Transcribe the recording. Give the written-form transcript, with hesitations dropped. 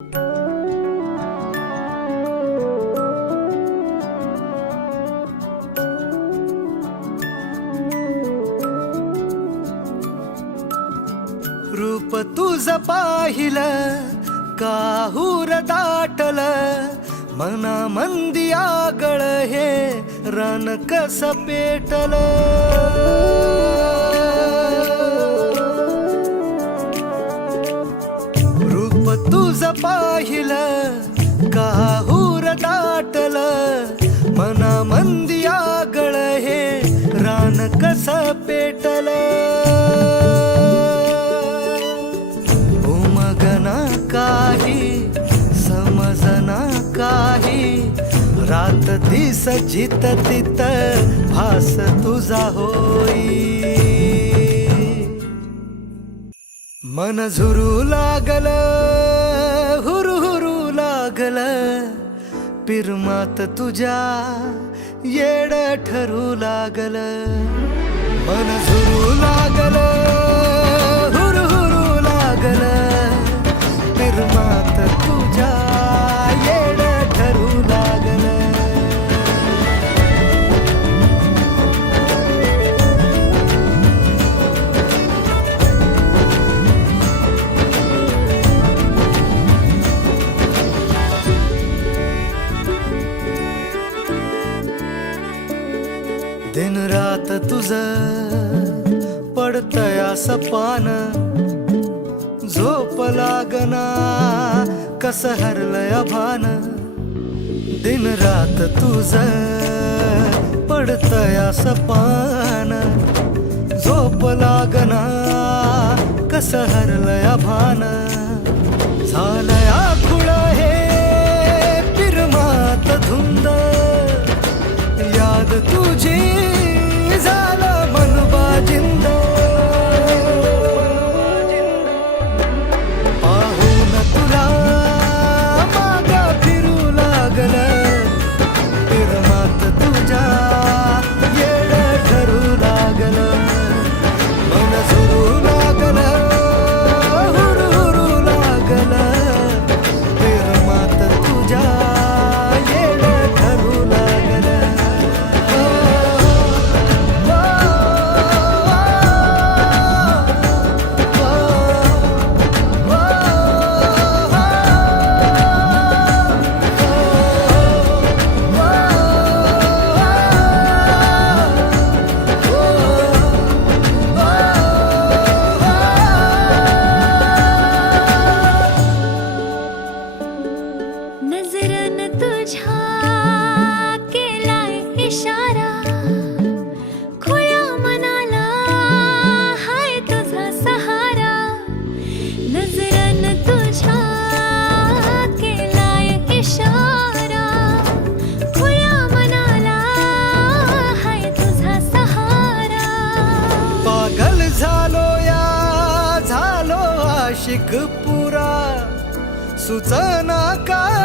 रूप तुझ पाहिलं काहूर दाटल मना मंदी आगळ हे रान कस पेटल रूप तुझ पाहिलं काहूर दाटल मना मंदी आगळ हे रान कस पेटल काही समजना काही रात दिस जित तित भास तुझा होई मन झुरू लागल हुरहुरू लागल पिरमात तुझ्या येड ठरू लागल मन झुरू लागल हुरहुरू लागल पिरमात तुझ्या येड ठरू लागल दिन रात तुझ पडतया सपान झोप लागना कस हरलय भान दिन रात तुझ पडतया सपान झोप लागना कस हरलय भान झालया खुळ हे पिरमात धुंद याद तुझी झालं मनबा जिंद पाहून तुला मागा फिरू लागल पिरमात तुझ्या येड ठरू लागल मन झुरू लागल हुरहुरू लागल पिरमात तुझ्या येड ठरू लागल नजरन तुझ्या केलाय इशारा खुळ्या मनाला हाय तुझा सहारा नजरन तुझ्या केलाय इशारा खुळ्या मनाला हाय तुझा सहारा पागल झालो या झालो आशिक पुरा सुचना का